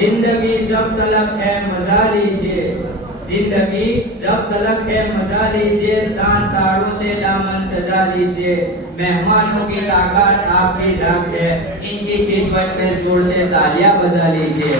जिंदगी जब तलक है मजा लीजिए, जिंदगी जब तलक है मजा लीजिए, चांद तारों से दामन सजा लीजिए। मेहमानों की ताकत आपकी झांक है, इनकी खिदमत में जोर से तालियां बजा लीजिए।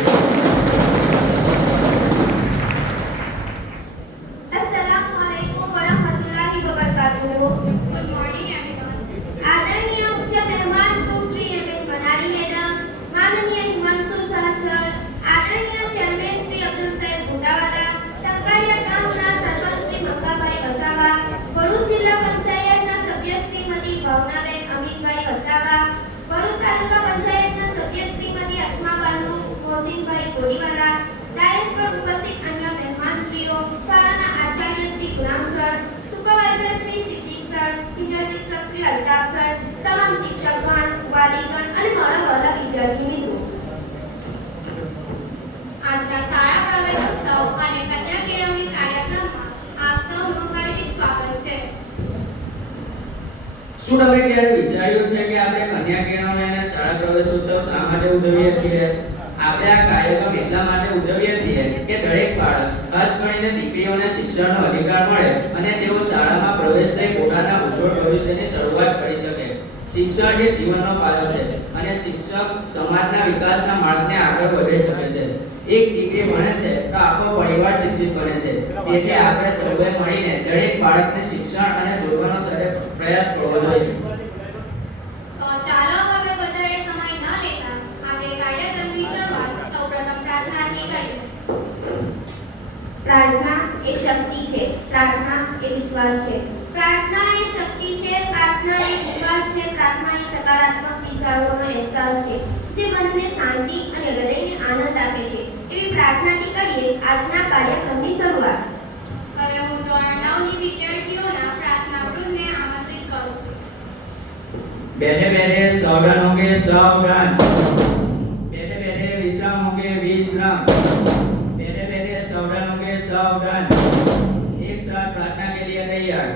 તમામ શિક્ષકગણ, વાલીગણ અને મારા વાલા વિદ્યાર્થી મિત્રો, આજના શાળા પ્રવેશોત્સવ અને કન્યા કેળવણી કાર્યક્રમમાં આપ સૌનું હાર્દિક સ્વાગત છે। શું તમે ક્યારે વિચાર્યું છે કે આપણે કન્યા કેળવણી અને શાળા પ્રવેશોત્સવ શા માટે ઉજવીએ છીએ? આપણે આ કાર્યક્રમ એટલા માટે ઉજવીએ છીએ કે દરેક બાળક, ખાસ કરીને દીકરીઓને શિક્ષણનો અધિકાર મળે અને તેઓ શાળામાં પ્રવેશ લઈ પોતાના ઉજ્જવળ ભવિષ્યની શરૂઆત કરી શકે। શિક્ષણ એ જીવનનો પાયો છે અને શિક્ષક સમાજના વિકાસના માર્ગને આગળ વધારી શકે છે। એક દીકરી ભણે છે તો આખો પરિવાર શિક્ષિત બને છે। તેથી આપણે સૌએ મળીને દરેક બાળકને શિક્ષણ અને જોડવાનો પ્રયાસ કરવો જોઈએ। ચાલો હવે વધારે સમય ન લેતા આપણે કાર્યક્રમની શરૂઆત સૌપ્રથમ પ્રાર્થનાથી કરીએ। પ્રાર્થના એ શક્તિ છે, પ્રાર્થના એ વિશ્વાસ છે। પ્રાર્થના એ શક્તિ છે, પ્રાર્થના એ વિશ્વાસ છે, પ્રાર્થના એ સકારાત્મક દિશાઓનો અહેસાસ છે જે મનને શાંતિ અને હૃદયને આનંદ આપે છે। એવી પ્રાર્થનાથી કરીએ આજના કાર્યક્રમની શરૂઆત। હવે હું ધોરણ 9 ની વિદ્યાર્થીઓના પ્રાર્થના વૃંદને આમંત્રિત કરું છું। बैठे बैठे सावधान होंगे सावधान, बैठे बैठे विश्राम होंगे विश्राम, बैठे बैठे सावधान होंगे सावधान। एक साथ प्रार्थना के लिए तैयार।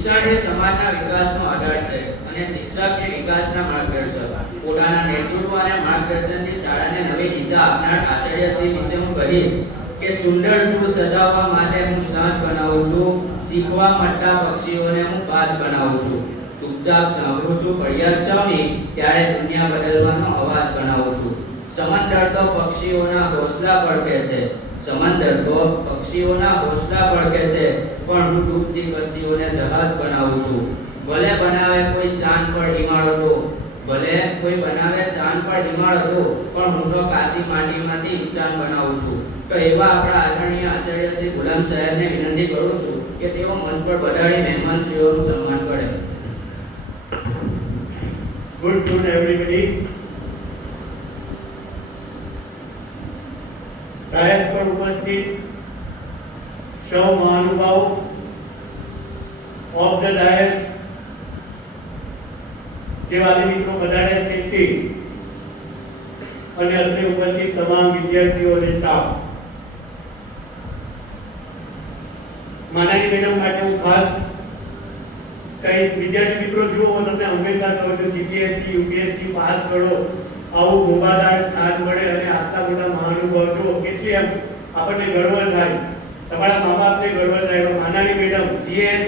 શિક્ષણ એ સમાજના વિકાસનો આધાર છે અને શિક્ષક એ વિકાસના માર્ગદર્શક. પોતાના નેતૃત્વ અને માર્ગદર્શનથી શાળાને નવી દિશા આપનાર આચાર્યશ્રી વિશે હું કહીશ કે સુંદર સૂર સજાવવા માટે હું સાંજ બનાવું છું, શીખવા મળતા પક્ષીઓને હું બાજ બનાવું છું, ચૂપચાપ સાંભળું છું ફરિયાદ સૌની, ત્યારે દુનિયા બદલવાનો અવાજ બનાવું છું. સમંદર તો પક્ષીઓના ઘોંસલા પડકે છે, સમંદર તો પક્ષીઓના ઘોંસલા પડકે છે, પણ હું ડૂબતી કશ્તીઓને જહાજ બનાવું છું. ભલે બનાવે કોઈ ચાંદ પર ઇમારતો, ભલે કોઈ બનાવે ચાંદ પર ઇમારતો, પણ હું તો કાચી માટીમાંથી ઇન્સાન બનાવું છું. તો એવા આપણા આદરણીય આચાર્ય શ્રી ગુલામ સાહેબને વિનંતી કરું છું કે તેઓ મંચ પર વધારી મહેમાનશ્રીઓનું સન્માન કરે. Good everybody. ડાયસ પર ઉપસ્થિત સૌ મહાનુભાવો, ઓફ ધ ડાયસ જે વાલી મિત્રો પધાર્યા છે તે અને અત્રે ઉપસ્થિત તમામ વિદ્યાર્થીઓ અને સ્ટાફ, માનાની મેડમ માટે હું ખાસ કહીશ, વિદ્યાર્થી મિત્રો જુઓ, હું તમને હંમેશા કહું છું જીપીએસસી યુપીએસસી પાસ કરો, આવું મોબાદાર સ્થાન મળે અને આટલા મોટા મહાનુભાવ જુઓ, કેટલી એમ આપણને ગર્વ થાય, તમારા મા બાપને ગર્વ થાય. માનાની મેડમ જીએસ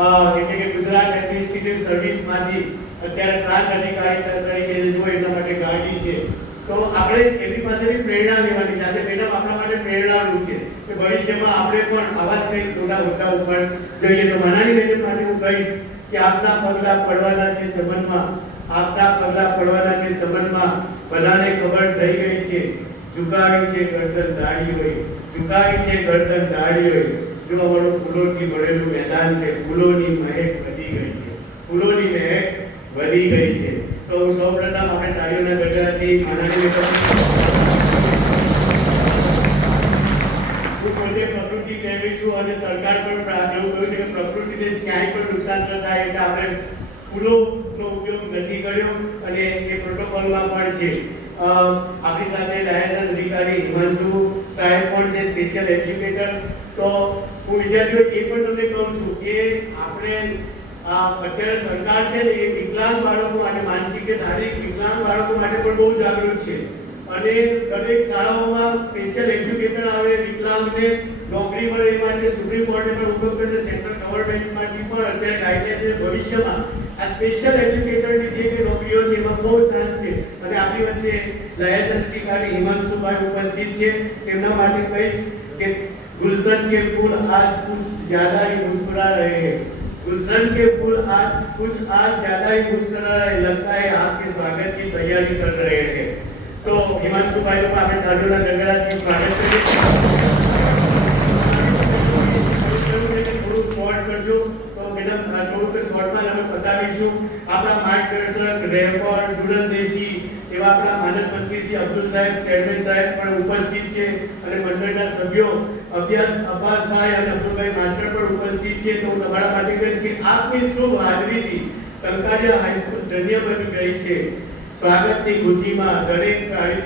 એટલે કે ગુજરાત એડમિનિસ્ટ્રેટિવ સર્વિસમાંથી અત્યારે પ્રાંત અધિકારી તરીકે જો એના માટે ગાડી છે, તો આપણે એની પાસેથી પ્રેરણા લેવાની છે. આજે મેડમ આપણા માટે પ્રેરણારૂપ છે કે ભવિષ્યમાં આપણે પણ આવા જ કંઈક મોટા હોદ્દા ઉપર જઈએ. તો માનાની મેડમ માટે હું કહીશ કે આપના પગલા પડવાના છે જમનમાં, આપના પગલા પડવાના છે જમનમાં. બધાને ખબર થઈ ગઈ છે, ઝુકાવી છે ગરદન ડાળી હોય, ઝુકાવી છે ગરદન ડાળી હોય. જો અમારું ફૂલોથી ભરેલું મેદાન છે, ફૂલોની મહેક વધી ગઈ છે, ફૂલોની મહેક વધી ગઈ છે. તો સૌપ્રથમ આપણે તાળીઓના ગગડાથી માનાની મેડમ, હું પોતે પ્રકૃતિ પ્રેમી છું અને સરકાર પણ એવું કહ્યું છે કે પ્રકૃતિને ક્યાંય પણ નુકસાન ન થાય એટલે આપણે ફૂલોનો ઉપયોગ નથી કર્યો અને એ પ્રોટોકોલમાં પણ છે. આપણી સાથે લાયસન્સ અધિકારી હિમાંશુ સાહેબ પણ છે, સ્પેશિયલ એજ્યુકેટર. તો હું વિદ્યાર્થીઓ એ પણ તમને કહું છું કે આપણે અત્યારે સરકાર છે ને એ વિકલાંગ બાળકો માટે, માનસિક કે શારીરિક વિકલાંગ બાળકો માટે પણ બહુ જાગૃત છે અને દરેક શાળાઓમાં સ્પેશિયલ એજ્યુકેટર આવે, વિકલાંગને નોકરી મળે એ માટે સુપ્રીમ કોર્ટે પણ હુકમ કર્યો, સેન્ટ્રલ ગવર્મેન્ટમાંથી પણ અત્યારે ગાઈડલાઈન છે. ભવિષ્યમાં આ સ્પેશિયલ એજ્યુકેટરની જે કે નોકરીઓ છે એમાં બહુ ચાન્સ છે અને આપણી વચ્ચે લાયસન્સ અધિકારી હિમાંશુભાઈ ઉપસ્થિત છે. તેમના માટે કહીશ કે गुलशन के फूल आज कुछ ज्यादा ही मुस्कुरा रहे हैं, गुलशन के फूल आज कुछ आज ज्यादा ही मुस्कुरा रहे, लगता है आपके स्वागत की तैयारी कर रहे हैं. तो हिमांशु भाई को આપણે તાળીઓના ગગડાથી સ્વાગત કરીએ. થોડું શોર્ટ કરજો તો મેડમ થોડું શોર્ટમાં અમે બતાવીશું. આપણા માર્ગદર્શક રેકોર્ડ દુરંદેશી એવા આપણા માનદ મંત્રી શ્રી અબ્દુલ સાહેબ, ચેરમેન સાહેબ પણ ઉપસ્થિત છે અને મંડળના સભ્યો અબ્બાસભાઈ અને અબ્દુલભાઈ માસ્ટર પણ ઉપસ્થિત છે. તો હું તમારા માટે કહીશ કે આપની શુભ હાજરીથી કંકારિયા હાઈસ્કૂલ ધન્ય બની ગઈ છે. સ્વાગતની ખુશીમાં દરેક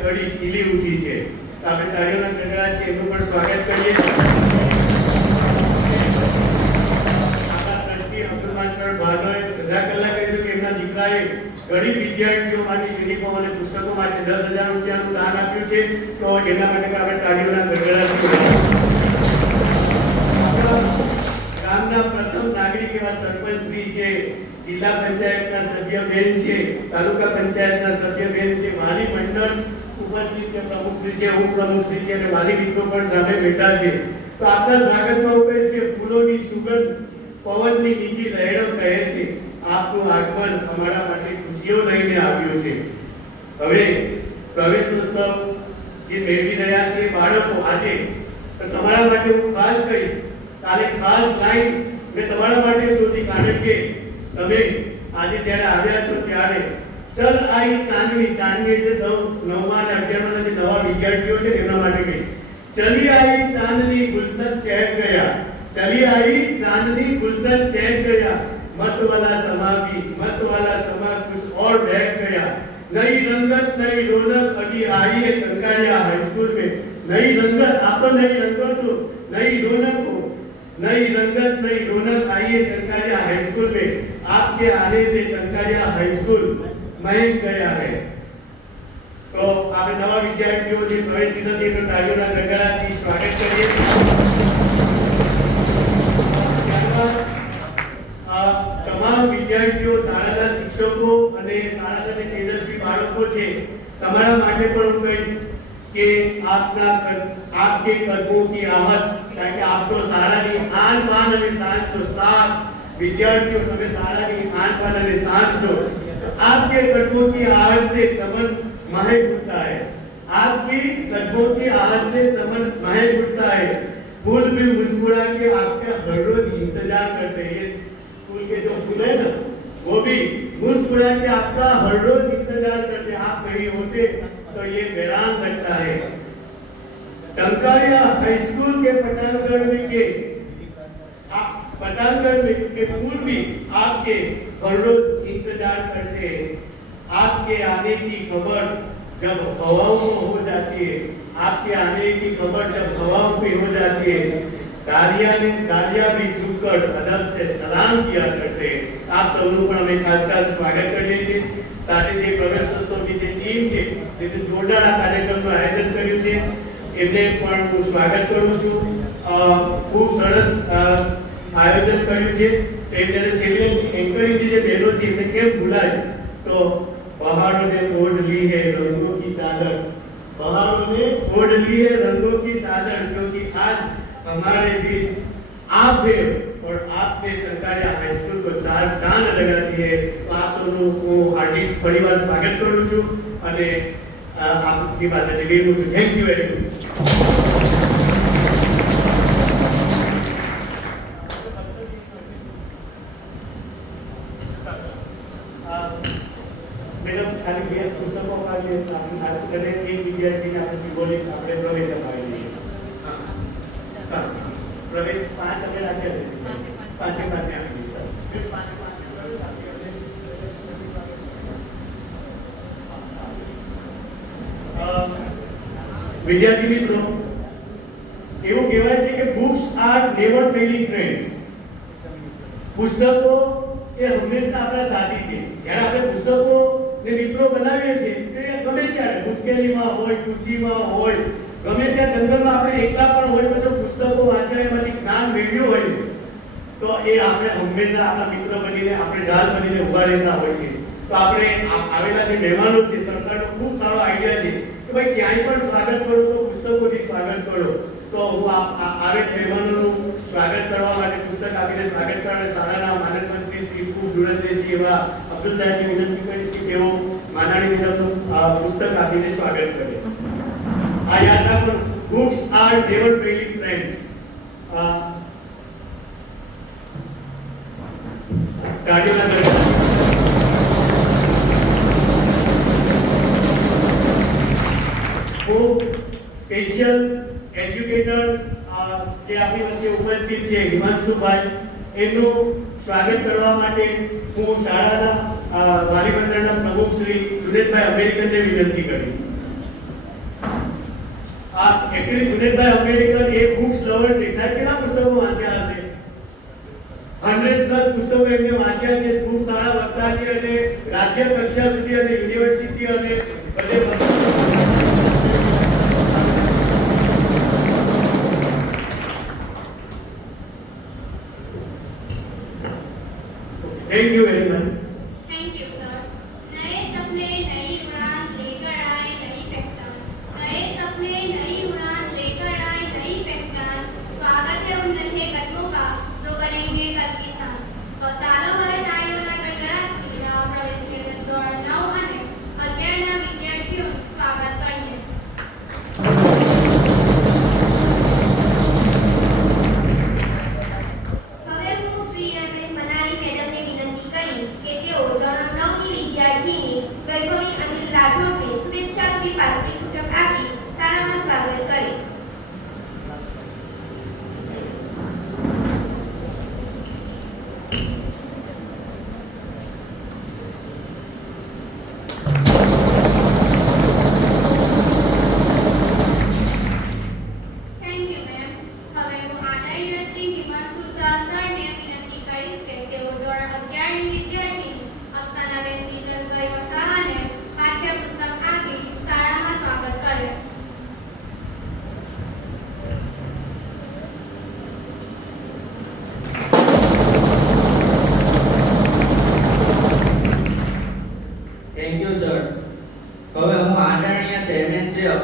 કડી ખીલી ઉઠી છે. તો આપણે તાળીઓના ગગડાથી એમનું પણ સ્વાગત કરીએ. આપણા ટ્રસ્ટી અબ્દુલ માસ્ટર ભાનોએ સજા કલાક કહીશું કે એમના દીકરાએ ગરીબ વિદ્યાર્થીઓ માટે યુનિફોર્મ અને પુસ્તકો માટે 10,000 રૂપિયાનું દાન આપ્યું છે. તો એના માટે પણ આપણે તાળીઓના ગગડાથી ગામના પ્રથમ નાગરિક એવા સરપંચ શ્રી છે, જિલ્લા પંચાયતના સભ્ય બેન છે, તાલુકા પંચાયતના સભ્ય બેન છે, વાલી મંડળ ઉપસ્થિત છે, પ્રમુખ શ્રી છે, ઉપપ્રમુખ શ્રી છે અને વાલી મિત્રો પણ સામે બેઠા છે. તો આપના સ્વાગતમાં હું કહીશ કે ફૂલોની સુગંધ પવનની નીચે લહેરો કહે છે, આપનું આગમન અમારા માટે ખુશીઓ લઈને આવ્યું છે. હવે પ્રવેશોત્સવ જે મેળવી રહ્યા છે બાળકો આજે, તો તમારા માટે હું ખાસ કહીશ, કાલે ખાસ લાઈન મેં તમારા માટે શોધી, કારણ કે તમે આજે જ્યારે આવ્યા છો ત્યારે ચલ આઈ ચાંદની, ચાંદની એટલે સૌ 9મા અને 11મા જે નવા વિદ્યાર્થીઓ છે એમના માટે કહીશ, ચલી આઈ ચાંદની ગુલશન ચહેક ગયા, ચલી આઈ ચાંદની ગુલશન ચહેક ગયા, मत वाला समा कुछ और बहक गया, नई रंगत नई रौनक अभी आई है कंकारिया हाई स्कूल में, नई रंगत आप नई रंगत हो, नई रौनक हो, नई रंगत नई रौनक आई है कंकारिया हाई स्कूल में। आपके आने से कंकारिया हाई स्कूल महक गया है। तो आप नवा विद्यार्थियों જે પ્રવેશ લીધો છે એનું તાળીઓના ગણગણાટથી સ્વાગત કરીએ। તમામ વિદ્યાર્થીઓ, શાળાના શિક્ષકો અને શાળાના જે તેજસ્વી બાળકો છે તમારા માટે પણ હું કહીશ કે आपके कदमों की आहट, કારણ કે આપ તો શાળાની આન બાન અને શાન છો। સ્ટાફ વિદ્યાર્થીઓ તમે શાળાની આન બાન અને શાન છો। आपके कदमों की आहट से चमन महक उठता है। आपकी कदमों की आहट से चमन महक उठता है। फूल भी मुस्कुरा के आपके हर रोज इंतजार करते हैं। ये स्कूल के जो फूल है ना वो भी मुस्कुरा के आपका हर रोज इंतजार करते हैं। आप नहीं होते तो ये वीरान लगता है। कंकारिया हाई स्कूल के पठानगढ़ में के फूल भी आपके हर रोज इंतजार करते हैं। आपके आने की खबर जब हवाओं में हो जाती है, आपके आने की खबर जब हवाओं में हो जाती है, डालिया भी झुककर अदब से सलाम किया करते हैं। आप सबનું પણ અમે ખાસ સ્વાગત કરીએ છીએ। સાથે જે પ્રવેશોત્સવની જે ટીમ છે જે જોરદાર આ કાર્યક્રમનું આયોજન કર્યું છે એમને પણ હું સ્વાગત કરું છું। ખૂબ સરસ આયોજન કર્યું છે। ત્યારે છેલ્લે એન્કરિંગ જે બહેનો છે એમને કેમ ભૂલાય? તો पहाड़ों ने ओढ़ ली है रंगों की चादर, पहाड़ों ने ओढ़ ली है रंगों की चादर, क्योंकि आज हमारे बीच आप है और आपने कंकारिया हाई स्कूल को चांद लगाती है। तो आप सबનું હું હાર્દિક ફરીવાર સ્વાગત કરું છું અને આપની પાસેથી વિરમું છું। Thank you very much. Madam खाली બે પુસ્તકો કાઢીએ આપણી હાથ કરે એક વિદ્યાર્થીને આપણે સિમ્બોલિક આપણે પ્રવેશ અપાવી દઈએ। સર પ્રવેશ 5 અમે રાખ્યા છે, 5 આપી સર फिर 5 વિદ્યાર્થી મિત્રો એવું કહેવાય છે કે books are never failing friends। પુસ્તકો એ હંમેશા આપણા સાથી છે। જ્યારે આપણે પુસ્તકો ને મિત્રો બનાવીએ છીએ તે ગમે ત્યારે મુશ્કેલીમાં હોય, ખુશીમાં હોય, ગમે ત્યાં જંગલમાં આપણે એકલા પણ હોય તો પુસ્તકો વાંચ્યા એમાંથી જ્ઞાન મેળવ્યું હોય તો એ આપણે હંમેશા આપણા મિત્ર બનીને આપણે ઢાલ બનીને ઉભા રહેતા હોય છે। તો આપણે આવેલા જે મહેમાનો છે સરકારનો ખૂબ સારો આઈડિયા છે કે ભાઈ ક્યાંય પણ સ્વાગત કરો તો પુસ્તકોથી સ્વાગત કરો। તો હું આવે મહેમાનોનું સ્વાગત કરવા માટે પુસ્તક આપીને સ્વાગત કરવા શાળાના માનદ મંત્રી શ્રી ખૂબ દુરંદેશી એવા અબ્દુલ સાહેબને વિનંતી કરીશ કે તેઓ માનાણી મેડમનું પુસ્તક આપીને સ્વાગત કરે। આ યાદ રાખો, books are never failing friends। તાળીઓના ગણગણાટ। હું સ્પેશિયલ એજ્યુકેટર જે આપણી વચ્ચે ઉપસ્થિત છે હિમાંશુભાઈ એનું સ્વાગત કરવા માટે હું શાળાના વાલી મંડળના પ્રમુખ શ્રી જુનેદભાઈ અમેરિકનને વિનંતી કરીશ। एक्चुअली जुनेदभाई अमेरिकन ये बुक्स लवर છે। સાહેબ કેટલા પુસ્તકો વાંચ્યા હશે? 100+ પુસ્તકો એમને વાંચ્યા છે। ખૂબ સારા વક્તા છે અને રાજ્ય કક્ષા સુધી અને યુનિવર્સિટી અને બધે thank you very much. Thank you sir. नए सपने नई उड़ान लेकर आए नई पहचान, नए सपने नई उड़ान लेकर आए नई पहचान। स्वागत है उन नन्हे कदमों का जो बनेंगे कल किसान। तो चालो હવે તાળીઓના ગણગણાટથી નવા પ્રવેશ કેન્દ્ર ધોરણ 9 અને 11ના વિદ્યાર્થીઓ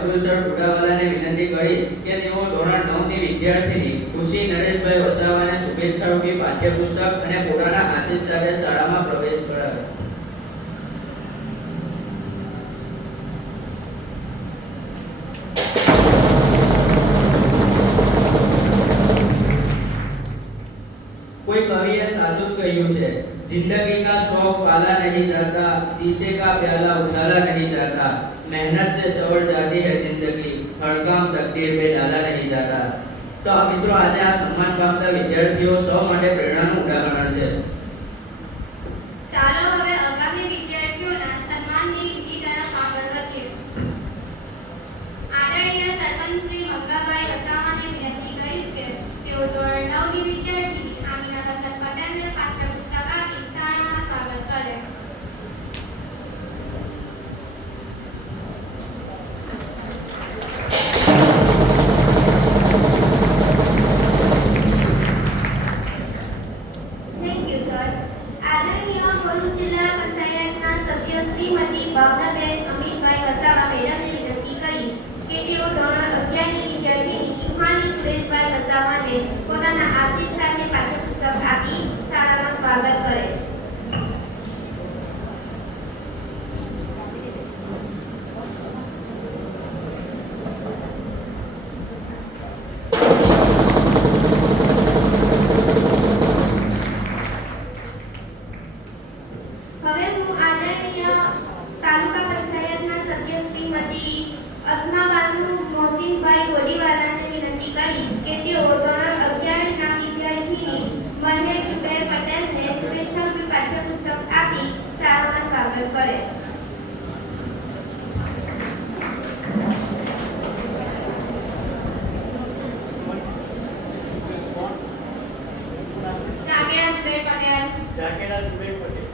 અબ્દુલ સર પુડાવાલાને વિનંતી કરીશ કે તેઓ ધોરણ 9 ની વિદ્યાર્થીની ખુશી નરેશભાઈ વસાવાને શુભેચ્છારૂપી પાઠ્યપુસ્તક અને પોતાના આશીષ સાથે શાળામાં પ્રવેશ કરાવે. कोई कवि ने साधु કહ્યું છે, जिंदगी का शौक पाला नहीं जाता, शीशे का प्याला उछाला नहीं जाता, मेहनत से सवर जाती है जिंदगी, हर काम तकदीर पे डाला नहीं जाता. તો મિત્રો આજે આ સન્માન પામતા વિદ્યાર્થીઓ સૌ માટે પ્રેરણાનું ઉદાહરણ છે. ચાલો હવે આગામી વિદ્યાર્થીઓના સન્માનની વિધિ તરફ આગળ વધીએ. આદરણીય સરપંચ શ્રી મંગાભાઈ વસાવાને વિનંતી કરીશ કે તેઓ ધોરણ 9 ની વિદ્યાર્થી આમિના હસન પટેલને પાઠ્યપુસ્તક આપી શાળામાં સ્વાગત કરે. Thank you, sir. આદરણીય ભરૂચ જિલ્લા પંચાયતના સભ્ય શ્રીમતી ભાવનાબેન અમિતભાઈ વસાવા મેડમને વિનંતી કરીશ કે તેઓ ધોરણ 11 ની વિદ્યાર્થીની સુહાની સુરેશભાઈ વસાવાને પોતાના આશીષ સાથે પાઠ્યપુસ્તક આપી શાળામાં સ્વાગત કરે. હવે હું આદરણીય તાલુકા પંચાયતના સભ્ય શ્રીમતી અસ્માબાનુ મોહસિનભાઈ ગોડીવાલાને વિનંતી કરીશ કે તેઓ ધોરણ 11 ના વિદ્યાર્થીની મલ્હેર જુબેર પટેલને શુભેચ્છારૂપી પાઠ્યપુસ્તક આપી શાળામાં સ્વાગત કરે. જાગેરા Zuber Patel. જાકેરા Zuber Patel.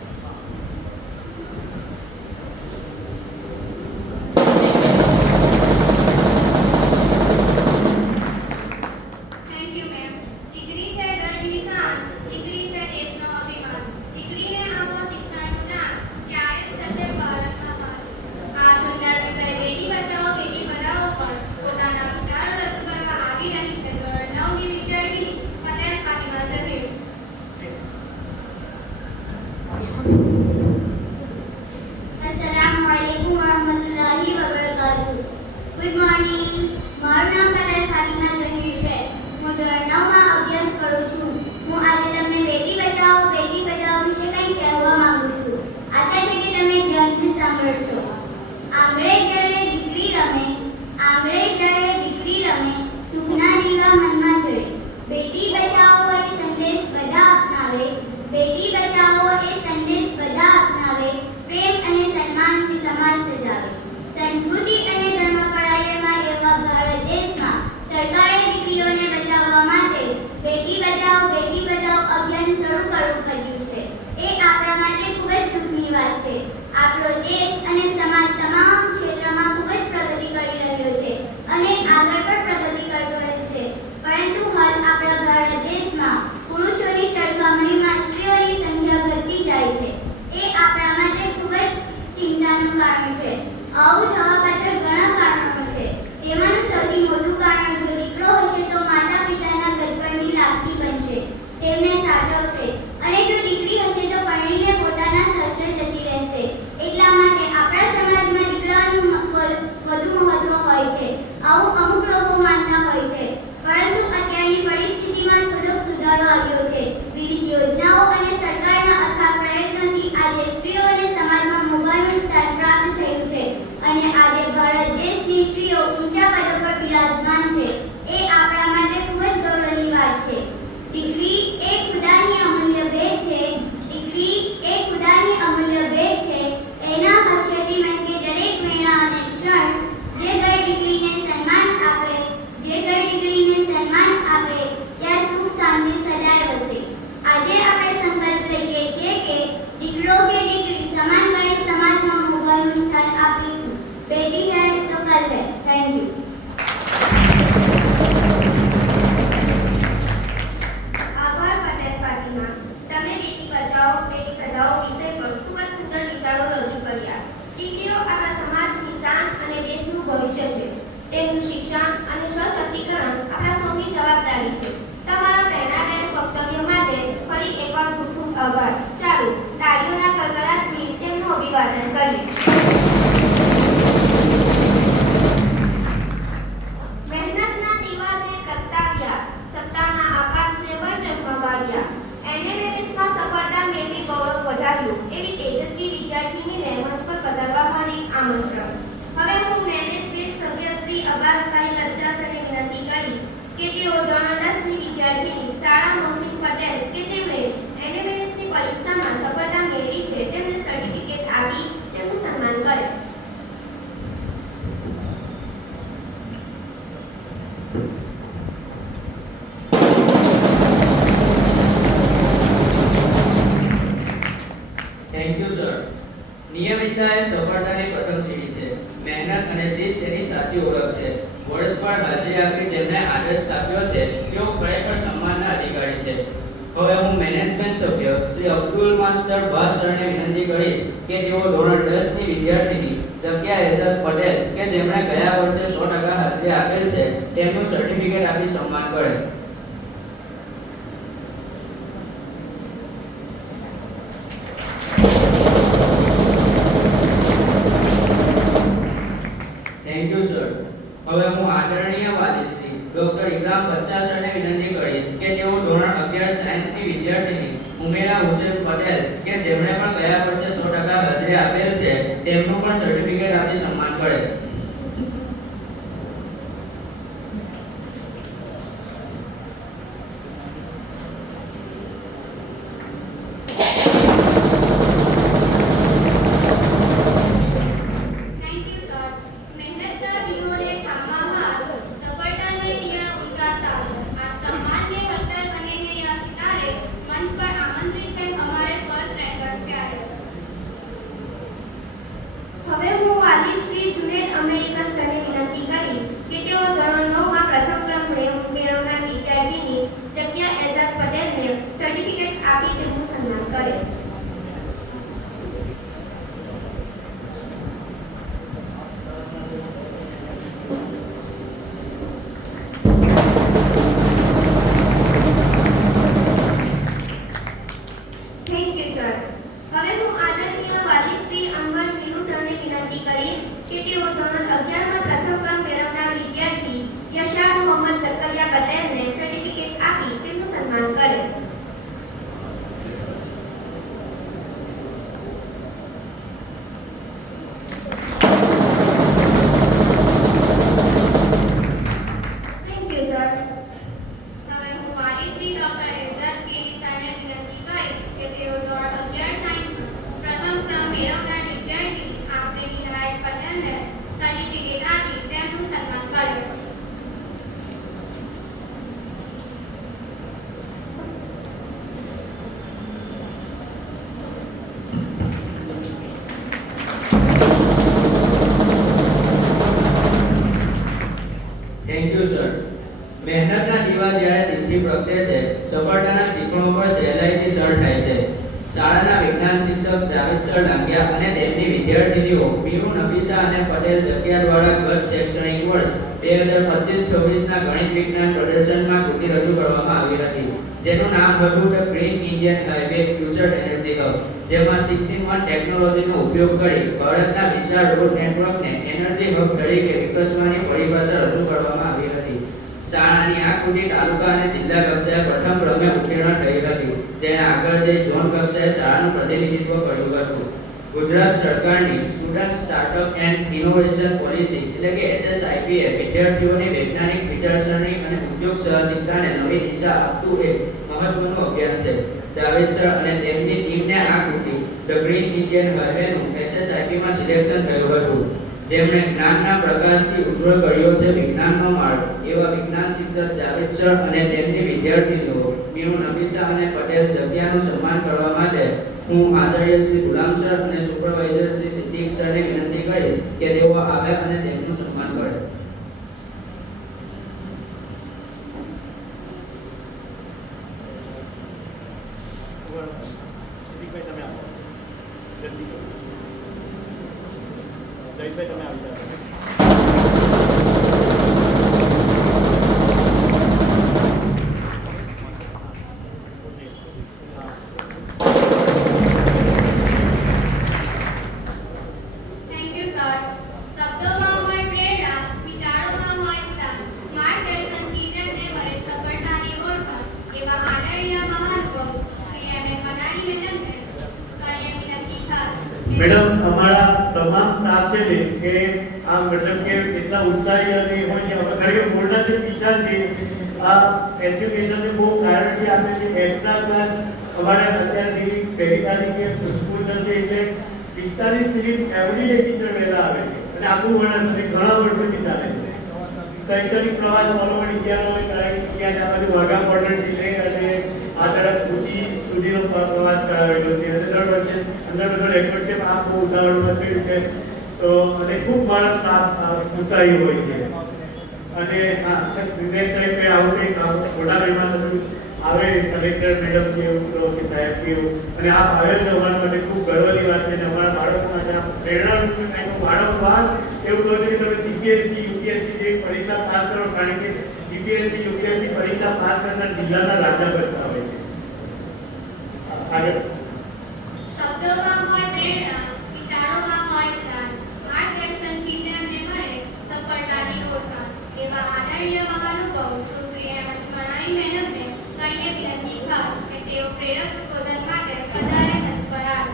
Thank you, ma'am. દીકરી છે ઘરની શાન, દીકરી છે દેશનો અભિમાન, દીકરીને આપો શિક્ષણનું દાન, ત્યારે જ થશે ભારતના માન. આ સુંદર વિષય બેટી બચાવો બેટી પઢાઓ પર પોતાના વિચારો રજૂ કરવા આવી રહી છે ધોરણ 9 ની વિદ્યાર્થીની Patel Fatima Zaheer. Assalamualaikum warahmatullahi wabarakatuh. Good morning. મારું નામ પટેલ ફાતિમા જહીર છે. હું ધોરણ 9 માં અભ્યાસ કરું છું. હું આજે તમને બેટી બચાવો વિશે કંઈક કહેવા માંગુ છું. આશા છે કે તમે ધ્યાનથી સાંભળશો. આંગણે જ્યારે દીકરી રમે, સુખના દીવા મનમાં જળે. બેટી બચાવો એ સંદેશ બધા અપનાવે, બેટી બચાવો એ સંદેશ બધા અપનાવે, પ્રેમ અને સન્માનથી સમાજ સજાવે. સંસ્કૃતિ અને ધર્મ પળાયણમાં એવા ભારત દેશમાં સરકારે દીકરીઓને બચાવવા માટે બેટી બચાવો અભિયાન શરૂ કરવું પડ્યું છે. એ આપણા માટે ખૂબ જ દુઃખની વાત છે. આપણો દેશ અને સમાજ તમામ ક્ષેત્રમાં ખૂબ જ પ્રગતિ કરી રહ્યો છે અને આગળ પણ પ્રગતિ કરતો રહેશે. પરંતુ હાલ આપણા ભારત દેશમાં પુરુષોની સરખામણીમાં સ્ત્રીઓની સંખ્યા ઘટતી જાય છે. એ આપણા માટે ખૂબ જ ચિંતાનું કારણ છે. આવું થવા પાછળ ઘણા કારણો છે. તેમાંનું સૌથી મોટું કારણ જો દીકરો હશે તો માતા પિતાના ગડપણની લાગણી બનશે, તેમને સાચવશે, અને જો દીકરી હશે તો પરણીને પોતાના સસરે જતી રહેશે. એટલા માટે આપણા સમાજમાં દીકરાનું વધુ મહત્વ હોય છે. આવું અમુક લોકો માનતા હોય છે. પરંતુ અત્યારની પરિસ્થિતિમાં થોડોક સુધારો આવ્યો છે. વિવિધ યોજનાઓ અને સરકારના અથાગ પ્રયત્નોથી આજે સ્ત્રીઓ અને સમાજમાં મોભાનું સ્થાન પ્રાપ્ત થયું છે અને આજે ભારત દેશની સ્ત્રીઓ ઊંચા પદો પર બિરાજમાન છે. એ આપણા માટે ખૂબ જ ગૌરવની વાત છે. દીકરી એ ખુદાની અમૂલ્ય ભેટ છે. એના હર્ષથી મનકે દરેક મેળા અને ક્ષણ જે ઘર દીકરીને સન્માન આપે ત્યાં સુખ શાંતિ સદાય વસે. આજે આપણે સંકલ્પ લઈએ છીએ કે દીકરો કે દીકરી સમાનપણે સમાજમાં મોભાનું સ્થાન આપીશું. બેટી હૈ તો કલ હૈ. Thank you. આભાર પટેલ ફાતિમા. તમે બેટી બચાવો બેટી પઢાઓ વિષય પર ખૂબ જ સુંદર વિચારો રજૂ કર્યા. દીકરીઓ આપણા સમાજની શાન અને દેશનું ભવિષ્ય છે. તેમનું શિક્ષણ અને સશક્તિકરણ આપણા સૌની જવાબદારી છે. તમારા પ્રેરણાદાયક વક્તવ્ય માટે ફરી એકવાર ખૂબ ખૂબ આભાર. ચાલો તાળીઓના ગડગડાટથી તેમનું અભિવાદન કરીએ. મહેનતના દીવા જે પ્રગટાવ્યા, સત્તાના આકાશને પણ ઝગમગાવ્યા. NMMSમાં સફળતા મેળવી ગૌરવ વધાર્યું એવી તેજસ્વી વિદ્યાર્થીનીને મંચ પર પધારવા મારી આમંત્રણ. હવે હું મેનેજમેન્ટ સભ્ય શ્રી અબ્બાસભાઈ લજ્જાસને વિનંતી કરીશ કે તેઓ ધોરણ 10ની વિદ્યાર્થીની શાળા મૌલિક પટેલ કે જેમણે NMMSની પરીક્ષામાં સફળતા મેળવી છે તેમને સર્ટિફિકેટ આપી તેમનું સન્માન કરે. Thank you sir. નિયમિતતા એ સફળતાની પ્રથમ સીડી છે. મહેનત અને શિસ્ત તેની સાચી ઓળખ છે. વર્ષભર હાજરી આપી જેમને આદર્શ સ્થાપ્યો છે તેઓ ખરેખર સન્માનના અધિકારી છે. હવે હું મેનેજમેન્ટ સભ્ય શ્રી અબ્દુલ માસ્ટર ભાસ સરને વિનંતી કરીશ કે તેઓ ધોરણ 10ની વિદ્યાર્થીની જગ્યા એજાદ પટેલ કે જેમણે ગયા વર્ષે 100% હાજરી આપેલ છે તેમનું સર્ટિફિકેટ આપી સન્માન કરે. Thank you sir. હવે હું આદરણીય વાલી શ્રી ડોક્ટર ઇબ્રાહિમ બચ્ચા સરને વિનંતી કરીશ કે તેઓ ધોરણ 11 સાયન્સની વિદ્યાર્થીની ઉમેરા હુસેન પટેલ કે જેમણે પણ ગયા વર્ષે 100% હાજરી આપેલ છે તેમનું પણ સર્ટિફિકેટ આપી સન્માન કરે. Thank you sir. મહેનતના દિનોને થામામાં સફળતાને દિયા ઉજાસા. આ सम्मान्य डॉक्टर कन्हैया या सितारे मंच पर आमंत्रित है हमारे फर्स्ट रैंकर्स प्यारे. હવે હું વાલી શ્રી જુનેદ અમેરિકન સરને વિનંતી કરીશ કે તેઓ ધોરણ 9માં પ્રથમ ક્રમ મેળવનાર વિદ્યાર્થીની જગ્યા એજાજ પટેલને સર્ટિફિકેટ આપી તેમનું સન્માન કરે. Thank you sir. હવે હું આદરણીય વાલી શ્રી અનવર મીનુ સરને વિનંતી કરીશ કે તેઓ ધોરણ 11માં પ્રથમ ક્રમ મેળવનાર વિદ્યાર્થી યશા મોહમ્મદ ઝકરિયા પટેલને સર્ટિફિકેટ આપી તેમનું સન્માન કરે. Thank you sir. હવે હું વાલી શ્રી ડોક્ટર એજાદ કેની સરને વિનંતી કરીશ કે તેઓ ધોરણ 11 સાયન્સમાં પ્રથમ ક્રમ મેળવનાર વિદ્યાર્થી આપણે વિનાયક પટેલને સર્ટિફિકેટ આપી તેમનું સન્માન કરે. Thank you sir. મહેનતના દીવા જ્યારે દિલથી પ્રગટે છે સફળતાના શિખરો પર સહેલાઈથી સર થાય છે. શાળાના વિજ્ઞાન શિક્ષક જાવેદ સર ડાંગિયા અને તેમની વિદ્યાર્થીનીઓ મીનુ નફીસા અને પટેલ જગ્યા દ્વારા ગત શૈક્ષણિક વર્ષ 2025-26ના ગણિત વિજ્ઞાન પ્રદર્શનમાં કૃતિ રજૂ કરવામાં આવી હતી જેનું નામ હતું the green Indian highway future energy hub, જેમાં 6-in-1 ટેકનોલોજીનો ઉપયોગ કરી ભારતના વિશાળ રોડ નેટવર્કને એનર્જી હબ તરીકે વિકસવાની પરિભાષા રજૂ કરવામાં આવી હતી. શાળાની આ કૃતિ તાલુકા અને જિલ્લા કક્ષાએ પ્રથમ ક્રમે ઉત્તીર્ણ થઈ હતી, જેને આગળ જઈ ઝોન કક્ષાએ શાળાનું પ્રતિનિધિત્વ કર્યું હતું. ગુજરાત સરકારની student startup and innovation policy એટલે કે SSIP એ વિદ્યાર્થીઓની વૈજ્ઞાનિક વિચારસરણી અને ઉદ્યોગ સાહસિકતાને નવી દિશા આપતું એક મહત્વનું અભિયાન છે. જાવેદ સર અને તેમની ટીમને આ કૃતિ ધ ગ્રીન ઇન્ડિયન હાઈવેનું SSIP-માં સિલેક્શન થયું હતું, જેમણે જ્ઞાનના પ્રકાશથી ઉજ્જવળ કર્યો છે વિજ્ઞાનનો માર્ગ. એવા વિજ્ઞાન શિક્ષક જાવેદ સર અને તેમની વિદ્યાર્થીનીઓ મીનુ નફીસા અને પટેલ જગ્યાનું સન્માન કરવા માટે હું આચાર્ય શ્રી ગુલામ સર અને સુપરવાઇઝર શ્રી સિદ્દીક સરને વિનંતી કરીશ કે તેઓ આવે અને તેમનું સન્માન કરે. સિદ્દીકભાઈ તમે આવો. જલ્દી કરો. જયભાઈ તમે આવી જાઓ. કે આ મતલબ કે એટલા ઉત્સાહી અને હોય છે. હવે ઘણી મોટા જે પીછા છે આ એજ્યુકેશનને બહુ પ્રાયોરિટી આપે છે. એક્સ્ટ્રા ક્લાસ અમારે અત્યારથી પહેલી તારીખે સ્કૂલ થશે એટલે 45 મિનિટ એવરી ડે ટીચર વહેલા આવે છે અને આખું વર્ષ અને ઘણા વર્ષોથી ચાલે છે. શૈક્ષણિક પ્રવાસ ઓલ ઓવર ઇન્ડિયાનો કરાવી ચૂક્યા છે. આ બાજુ વાઘા બોર્ડરથી લઈ અને આ તરફ ઊટી સુધીનો પ્રવાસ કરાવેલો છે અને દર વર્ષે અંદર બધો રેકોર્ડ છે. આ બહુ ઉતાવળમાં થયું છે તો અને ખૂબ માણસ ઉત્સાહી હોય છે. અને હા વિવેક સાહેબ કે આવું કંઈક મોટા મહેમાન બધું આવે કલેક્ટર મેડમ કે એવું કે સાહેબ કે એવું અને આ આવ્યો છે અમારા માટે ખૂબ ગર્વની વાત છે અને અમારા બાળકો માટે આ પ્રેરણાનું કંઈક વારંવાર એવું કહું છું કે તમે જીપીએસસી યુપીએસસી જે પરીક્ષા પાસ કરો કારણ કે જીપીએસસી યુપીએસસી પરીક્ષા પાસ કરનાર જિલ્લાના રાજા બનતા હોય છે. આગળ શબ્દોમાં હોય પ્રેરણા, વિચારોમાં હોય જ્ઞાન, માર્ગદર્શનથી તેમને મળે સફળતાની ઓળખાણ. એવા આદરણીય મહાનુભવ સુશ્રી અહેમદ ગણાઈ મહેનતને કરીએ વિનંતી ખાસ કે તેઓ પ્રેરક ઉદ્બોધન માટે વધારે મંચ પર આવે.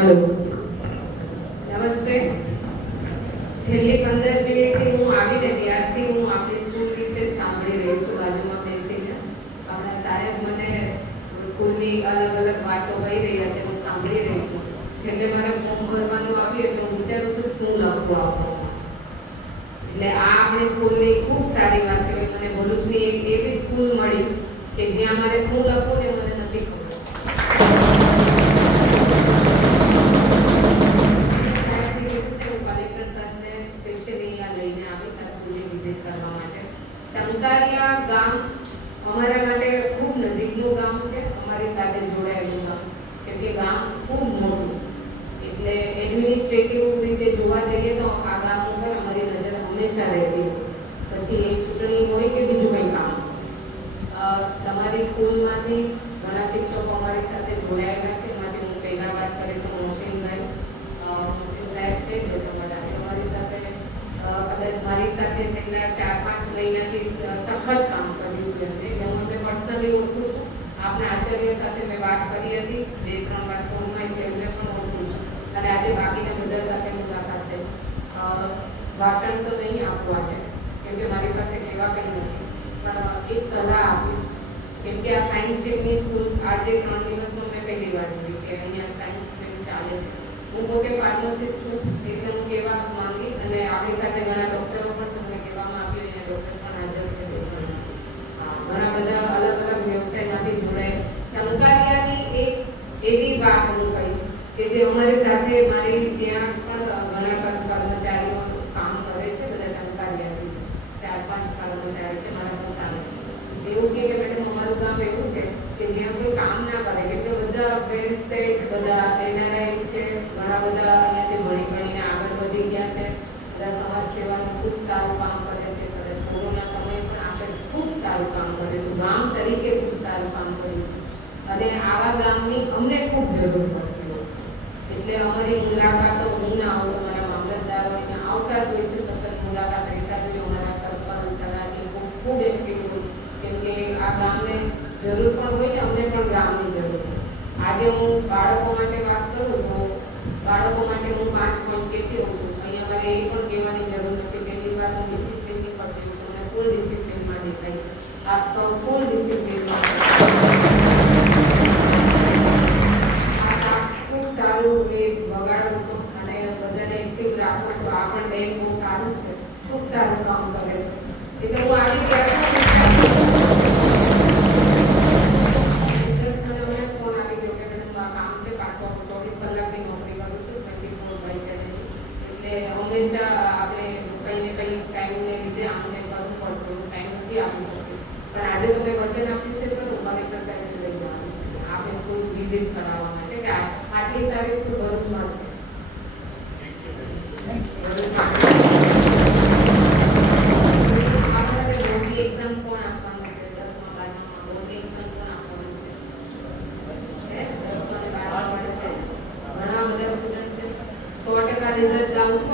હેલો નમસ્તે. છેલ્લી 15 મિનિટથી હું આવીને ત્યારથી હું આપણી સ્કૂલ વિશે સાંભળી રહી છું બાજુમાં બેસીને. હમણાં સાહેબ મને સ્કૂલની અલગ અલગ વાતો કહી રહ્યા છે, હું સાંભળી રહી છું. છેલ્લે મારે ફોર્મ ભરવાનું આવ્યું એટલે હું વિચારું છું શું લખવું આ ફોર્મમાં. એટલે આ આપણી સ્કૂલની ખૂબ સારી વાત કહેવાય. મને ભરૂચની એક એવી સ્કૂલ મળી કે જ્યાં મારે શું લખવું ને મને નથી ખબર. ટંકારિયા ગામ અમારા માટે ખૂબ નજીકનું ગામ છે, અમારી સાથે જોડાયેલું ગામ. કેમ કે ગામ ખૂબ મોટું એટલે એડમિનિસ્ટ્રેટિવ રીતે જોવા જઈએ તો આ ગામ ઉપર અમારી નજર હંમેશા રહેતી હોય. પછી એક ચૂંટણી હોય કે બીજું કંઈ કામ. તમારી સ્કૂલમાંથી ઘણા શિક્ષકો અમારી સાથે જોડાયેલા છે, માટે હું પહેલા વાત કરીશ મોહસિનભાઈ. મોહસિન સાહેબ છે જે તમારા અમારી સાથે કદાચ મારી સાથે છેલ્લા 4-5 મહિનાથી સખત કામ કર્યું છે. એટલે હું એમને પર્સનલી ઓળખું છું. આપના આચાર્ય સાથે મેં વાત કરી હતી 2-3 વાર ફોનમાં, એમને પણ ઓળખું છું અને આજે બાકીના બધા સાથે મુલાકાત થઈ. ભાષણ તો નહીં આપવું આજે કેમ કે મારી પાસે કહેવા કંઈ નથી, પણ એક સલાહ આપીશ. કેમ કે આ સાયન્સ સ્ટ્રીમની સ્કૂલ આજે 3 દિવસમાં મેં પહેલી વાર જોઈ કે અહીંયા સાયન્સ સ્ટ્રીમ ચાલે છે. હું પોતે ફાર્માસિસ્ટ છું એટલે હું કહેવા માંગીશ અને આપણી સાથે ઘણા ડૉક્ટરો પણ છે. મને કહેવામાં આવ્યું અહીંયા ડૉક્ટર પણ હાજર છે. ઘણા બધા અલગ અલગ વ્યવસાયમાંથી જોડાય. ટંકારિયાની એક એવી વાત હું કહીશ કે જે અમારી સાથે મારી ત્યાં પણ ઘણા કર્મચારીઓ કામ કરે છે. બધા ટંકારિયાથી 4-5 કર્મચારી છે મારા પોતાના. એવું કે મેડમ અમારું ગામ એવું છે કે જ્યાં કોઈ કામ ના કરે કેમ કે બધા વેલ સેટ, બધા એનઆરઆઈ છે, ઘણા બધા અહીંયાથી ભણી ગણીને આગળ વધી ગયા છે. બધા સમાજ સેવાનું ખૂબ સારું કામ કરે છે. કદાચ કોરોના સમયે પણ આપણે ખૂબ સારું કામ કર્યું, ગામ તરીકે ખૂબ સારું કામ કર્યું અને આવા ગામની અમને ખૂબ જરૂર પડતી હોય છે. એટલે અમારી મુલાકાતો હું ના આવું, અમારા મામલતદારો અહીંયા આવતા જ હોય છે, સતત મુલાકાત રહેતા જ હોય. અમારા સરપંચ તલાટી ખૂબ એક્ટિવ હોય કેમ કે આ ગામને જરૂર પણ હોય ને અમને પણ ગામની જરૂર હોય. આજે હું બાળકો માટે વાત કરું તો બાળકો માટે હું 5 પોઈન્ટ કહેતી હોઉં છું. અહીંયા મારે એ પણ કહેવાની જરૂર નથી. પહેલી વાર હું ડિસિપ્લિનની પડતી છું અને ફૂલ ડિસિપ્લિનમાં દેખાય છે. આપ સૌ ફૂલ ડિસિપ્લિનમાં ખૂબ સારું એ વગાડો છો અને બધાને એક્ટિવ રાખો છો. આ પણ બેન બહુ સારું છે, ખૂબ સારું કામ કરે છે. એટલે હું આવી ગયા હંમેશા આપણે કંઈ ને કંઈ ટાઈમને લીધે અમને કરવું પડતું, ટાઈમ નથી આપી શકતું. પણ આજે તમે વચ્ચે